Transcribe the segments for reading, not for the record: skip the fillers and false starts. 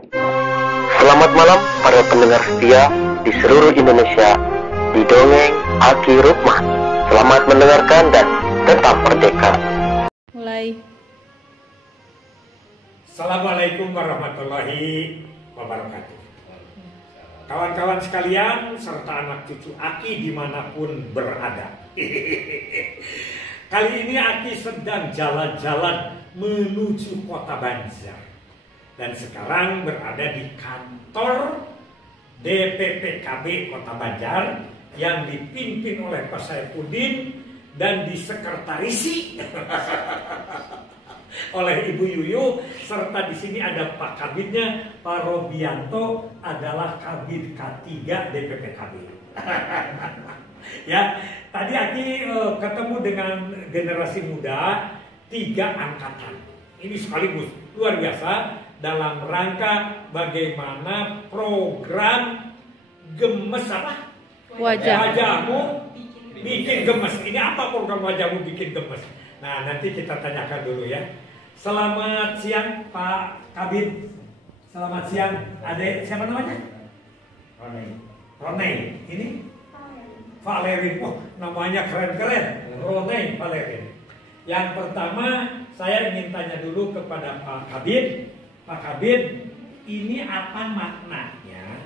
Selamat malam para pendengar setia di seluruh Indonesia di Dongeng Aki Rukman. Selamat mendengarkan dan tetap merdeka. Mulai. Assalamualaikum warahmatullahi wabarakatuh. Kawan-kawan sekalian serta anak cucu Aki dimanapun berada. Kali ini Aki sedang jalan-jalan menuju kota Banjar. Dan sekarang berada di kantor DPP KB Kota Banjar yang dipimpin oleh Pak Saifuddin dan disekretarisi oleh Ibu Yuyu, serta di sini ada Pak Kabidnya, Pak Robianto adalah Kabid K3 DPP KB. Ya, tadi Aki ketemu dengan generasi muda 3 angkatan. Ini sekaligus luar biasa dalam rangka bagaimana program gemes apa? Wajahmu bikin gemes. Ini apa program wajahmu bikin gemes? Nah, nanti kita tanyakan dulu ya. Selamat siang Pak Kabid. Selamat siang Adek. Siapa namanya? Ronei. Ini? Valerin. Oh, namanya keren-keren. Ronei Valerin. Yang pertama saya ingin tanya dulu kepada Pak Kabid. Pak Kabid, ini apa maknanya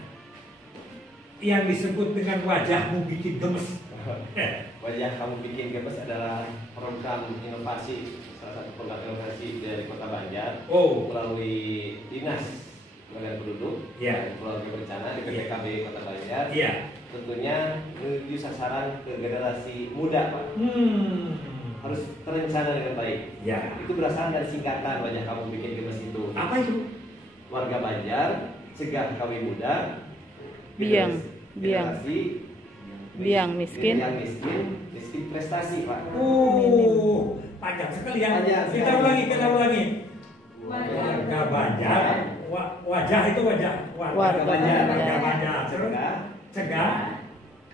yang disebut dengan wajahmu bikin gemes? Wajah kamu bikin gemes adalah program inovasi, salah satu program inovasi dari Kota Banjar melalui Dinas Pengendalian Penduduk dan Keluarga Berencana di PPKB Kota Banjar. Tentunya menuju sasaran ke generasi muda, Pak. Harus terencana dengan baik. Itu berasal dari singkatan wajah kamu bikin gemes itu. Apa itu? Warga Banjar cegah kawin muda, biang miskin prestasi, Pak. Panjang sekali ya. Kita ulangi. Warga Banjar, wajah itu warga Banjar. Cegah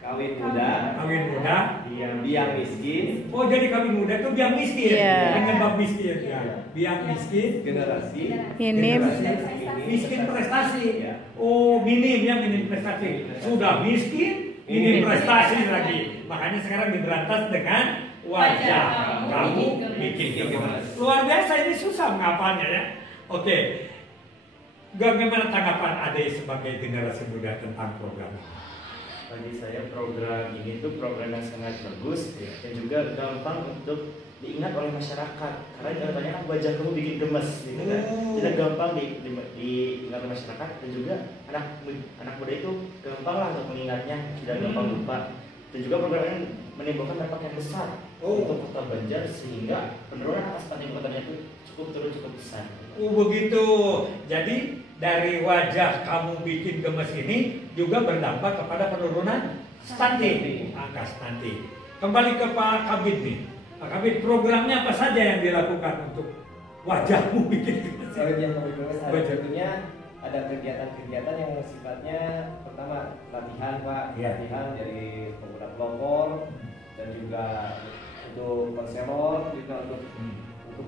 kawin muda, biang miskin. Oh, jadi kawin muda itu biang miskin. Penyebab miskin. Biang miskin, generasi minim, miskin prestasi. Oh, minim prestasi. Sudah miskin, minim prestasi lagi. Makanya sekarang diberantas dengan wajah kamu bikin gemes. Luar biasa, ini susah menghafalnya ya. Oke. Bagaimana tanggapan Ade sebagai generasi muda tentang program ini? Bagi saya program ini tuh program yang sangat bagus dan juga gampang untuk diingat oleh masyarakat, karena katanya kan wajah kamu bikin gemes gitu kan. Tidak gampang diingat oleh masyarakat, dan juga anak muda itu gampang lah untuk mengingatnya, tidak gampang lupa. Dan juga program ini menimbulkan dampak yang besar untuk Kota Banjar, sehingga penurunan angka stunting kotanya itu cukup besar. Begitu. Jadi dari wajah kamu bikin gemes ini juga berdampak kepada penurunan stunting, angka stunting. Kembali ke Pak Kabid nih. Pak Kabid, programnya apa saja yang dilakukan untuk wajahmu bikin gemes? Tentunya ada kegiatan-kegiatan yang sifatnya pertama latihan, Pak. Latihan dari pemuda pelopor dan juga untuk konselor, juga untuk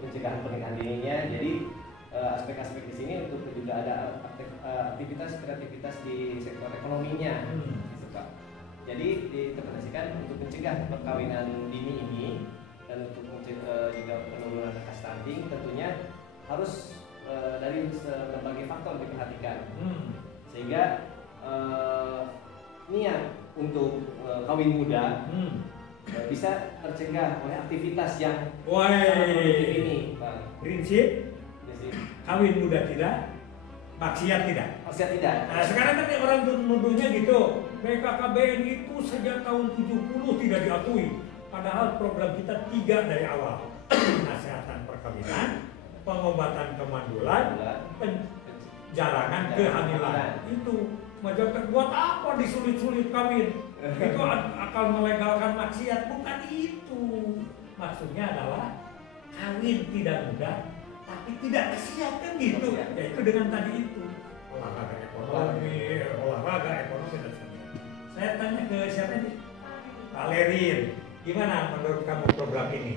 pencegahan pernikahan dininya. Jadi aspek-aspek di sini untuk juga ada aktivitas kreativitas di sektor ekonominya, gitu, Pak. Jadi diinterpretasikan untuk mencegah perkawinan dini ini dan untuk juga penurunan angka stunting tentunya harus dari berbagai faktor diperhatikan, sehingga niat untuk kawin muda bisa tercegah oleh aktivitas yang sangat produktif ini, Pak. Prinsip kawin muda tidak, maksiat tidak. Nah, sekarang kan orang menuduhnya gitu, BKKBN itu sejak tahun 70 tidak diakui. Padahal program kita 3 dari awal. Penasehatan perkawinan, pengobatan kemandulan, penjarangan kehamilan. Itu masyarakat buat apa disulit-sulit kawin? Itu akan melegalkan maksiat, bukan itu. Maksudnya adalah kawin tidak mudah, tapi tidak siap kan gitu. Yaitu dengan tadi itu olahraga ekonomi dan sebagainya. Saya tanya ke siapa nih? Valerin, gimana menurut kamu program ini?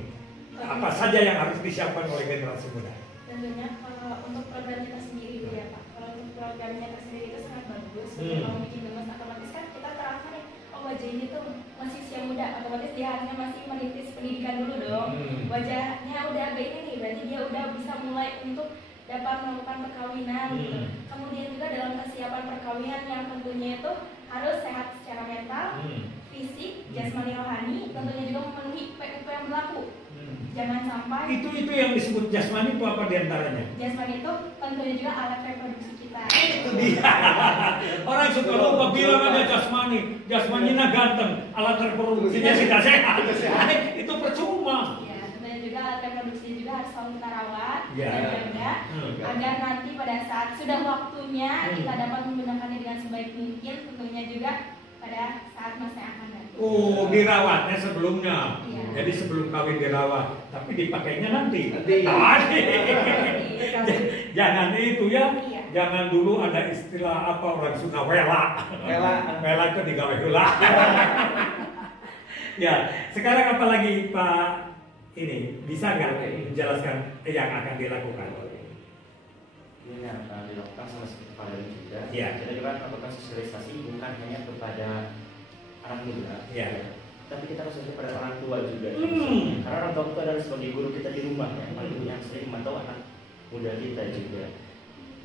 Apa saja yang harus disiapkan oleh generasi muda? Tentunya kalau untuk program kita sendiri ya Pak, kalau untuk programnya tersendiri itu sangat bagus. Kalau bikin gemes otomatis kan kita terasa nih, oh wajah ini tuh masih usia muda, otomatis dia harusnya masih merintis pendidikan dulu dong. Wajahnya udah agak ini nih, berarti dia udah bisa mulai untuk dapat melakukan perkawinan gitu. Kemudian juga dalam kesiapan perkawinan yang tentunya itu harus sehat secara mental, fisik, jasmani, rohani, tentunya juga memenuhi PUP yang berlaku. Jangan sampai itu yang disebut jasmani itu apa diantaranya? Jasmani itu tentunya juga alat reproduksi kita. Itu dia. Orang suka lupa bilang ada jasmani, jasmaninya ganteng, alat reproduksinya tidak sehat. Itu percuma. Ya, tentunya juga alat reproduksi juga harus selalu kita rawat dan jaga agar nanti pada saat sudah waktunya kita dapat menggunakannya dengan sebaik mungkin, tentunya juga pada saat masa yang akan datang. Oh, dirawatnya sebelumnya. Iya. Jadi sebelum kawin dirawat, tapi dipakainya nanti. Jangan itu ya. Iya. Jangan dulu ada istilah apa orang suka wela. Wela itu digawe heula. Ya, sekarang apa lagi Pak ini bisa nggak menjelaskan yang akan dilakukan? Ini yang akan dilakukan sama seperti Pak Dani juga. Iya. Kita juga melakukan sosialisasi bukan hanya kepada anak muda, tapi kita harus kepada orang tua juga. Karena orang tua itu adalah sebagai guru kita di rumah yang sering memantau anak muda kita juga.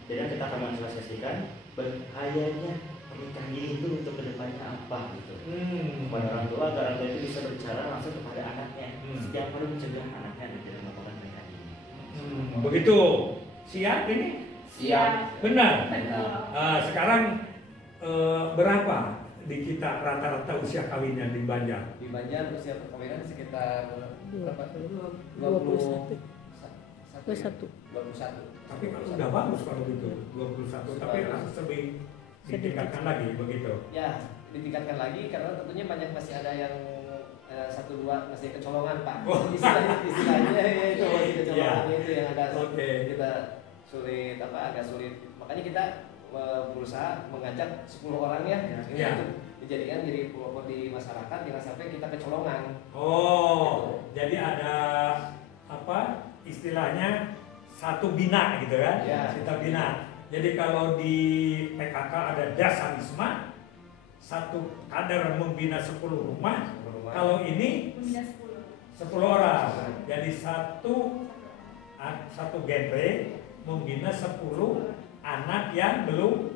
Jadi kita akan mensosialisasikan bahayanya pernikahan ini itu untuk kedepannya apa gitu. Kepada orang tua agar orang tua itu bisa berbicara langsung kepada anaknya. Setiap hari mencegah anaknya dari melakukan pernikahan ini. Begitu. Siap ini? Siap. Benar. Betul. Sekarang berapa di kita rata-rata usia kawinnya di Banjar? Di Banjar usia perkawinan sekitar 21. Tapi udah bagus kalau gitu 21. Tapi harus lebih ditingkatkan lagi begitu. Ya, ditingkatkan lagi karena tentunya banyak masih ada yang 1-2 masih kecolongan Pak. Istilahnya itu masih kecolongan itu yang agak kita sulit agak sulit. Makanya kita berusaha mengajak 10 orang ya, ini untuk dijadikan jadi pelopor di masyarakat, jangan sampai kita kecolongan. Oh, gitu. Jadi ada apa istilahnya satu bina gitu kan? Kita bina. Jadi kalau di PKK ada dasawisma, satu kader membina 10 rumah. Kalau ini 10 orang. Jadi satu genre membina 10 anak yang belum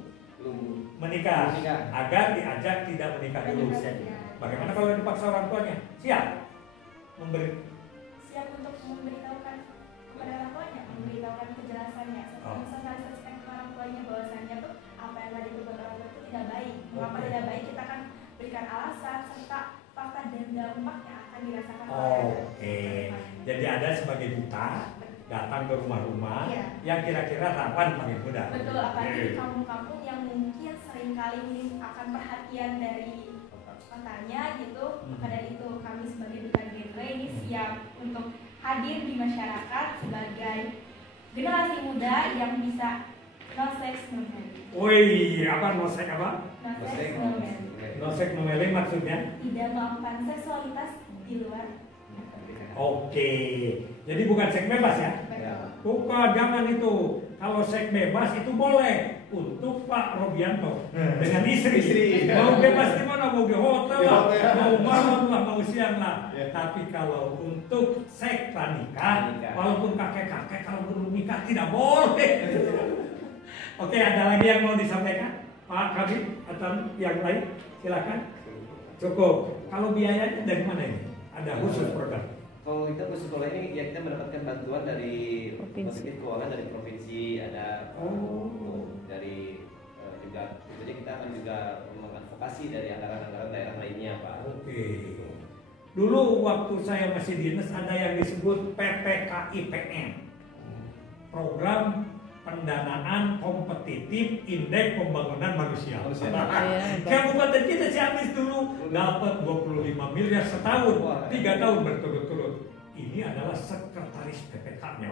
menikah agar diajak tidak menikah dulu. Bagaimana kalau dipaksa orang tuanya? Siap untuk memberitahukan kepada orang tuanya, memberitahukan kejelasannya, mensosialisasikan ke orang tuanya bahwasannya tuh apa yang tadi dibuat orang tua itu tidak baik. Mengapa tidak baik? Kita akan berikan alasan serta fakta dan dampak yang akan dirasakan oleh Jadi ada sebagai duta datang ke rumah-rumah yang kira-kira rawan paling muda. Betul, apalagi di kampung-kampung yang mungkin seringkali minim akan perhatian dari kotanya gitu. Maka dari itu kami sebagai duta genre ini siap untuk hadir di masyarakat sebagai generasi muda yang bisa no sex no marriage. Woi, apa no sex apa? No sex no marriage. No sex no marriage maksudnya? Tidak melakukan seksualitas di luar. Oke, jadi bukan seks bebas ya? Bukan, jangan itu. Kalau seks bebas itu boleh untuk Pak Robianto dengan istri. Mau bebas di mana? Mau di hotel lah, mau malam lah, mau siang lah. Tapi kalau untuk seks pranikah, walaupun kakek-kakek kalau belum nikah tidak boleh. Oke, ada lagi yang mau disampaikan? Pak Kabit atau yang lain? Silakan. Cukup. Kalau biayanya dari mana ini? Ada khusus program? Kalau kita khusus sekolah ini ya kita mendapatkan bantuan dari Provinsi Keuangan dari provinsi, ada dari juga tentunya kita akan juga mengadvokasi dari anggaran-anggaran daerah lainnya Pak. Oke. Dulu waktu saya masih dinas ada yang disebut PPKIPM, Program Pendanaan Kompetitif Indeks Pembangunan Manusia. Kabupaten kita Ciamis dulu dapat 25 miliar setahun, 3 tahun berturut-turut. Ini adalah sekretaris PPK-nya.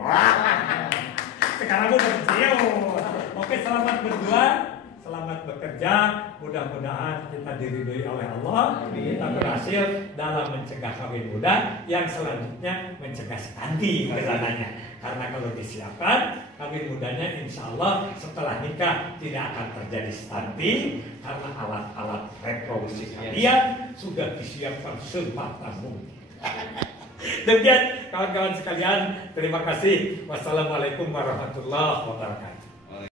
Sekarang udah kecil. Oke, selamat berdua, selamat bekerja. Mudah-mudahan kita diridhoi oleh Allah. Kita berhasil dalam mencegah kawin muda, yang selanjutnya mencegah stunting kesananya. Karena kalau disiapkan, kawin mudanya insya Allah setelah nikah tidak akan terjadi stunting karena alat-alat reproduksi kalian sudah disiapkan sematang mungkin. Demikian kawan-kawan sekalian, terima kasih. Wassalamualaikum warahmatullahi wabarakatuh.